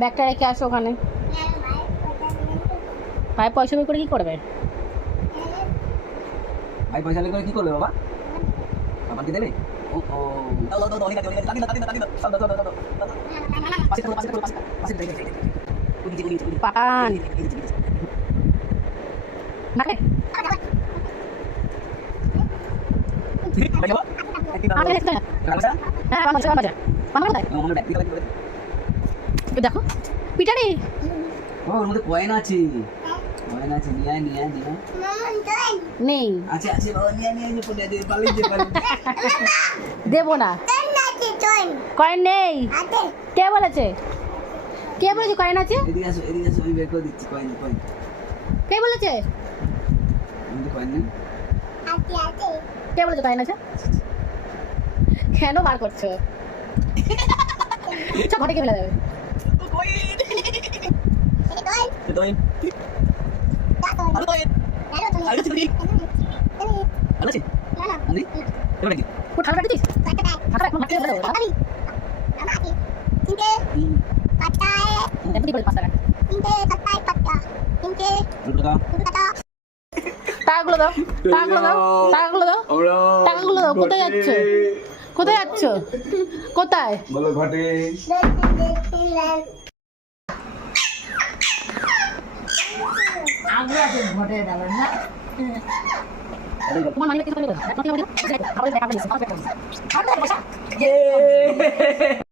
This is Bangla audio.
ব্যাগটা রেখে আসো ওখানে। ভাই পয়সা বের করে কি করবে? ভাই পয়সা বের করে কি করবে বাবা? আমাকে দেবে? ও ও দাও দাও দাও অনেক আছে দাও দাও দাও দাও পাশে পান নাকে দেখো পিটারি ওর মধ্যে কয়েন আছে, কয়েন আছে, নিয়ে নিয়ে নিয়ে নেই, আছে আছে বাবা, নিয়ে নিয়ে নিয়ে পড়ে দে, পালিয়ে দেবো না, কয়েন নেই। কে বলেছে? কে বলেছে কয়েন আছে? এদিকে আসো আমি বের করে দিচ্ছি কয়েন কয়েন। কে বলেছে? আমি তো কয়েন নেই। কে বলেছে কয়েন আছে? কেন বার করছো? সব ঘটে কে ফেলে দেবে। ঠান্ডা দিস ঠান্ডা এখন মাটি ফেলে দেবো। টাকাগুলো দাও, টাকাগুলো দাও, টাকাগুলো দাও, টাকাগুলো দাও। কোথায় যাচ্ছ? কোথায় যাচ্ছ? কোথায়? বলো ঘটে। তোমার মানিব্যাগ কিছু নেই?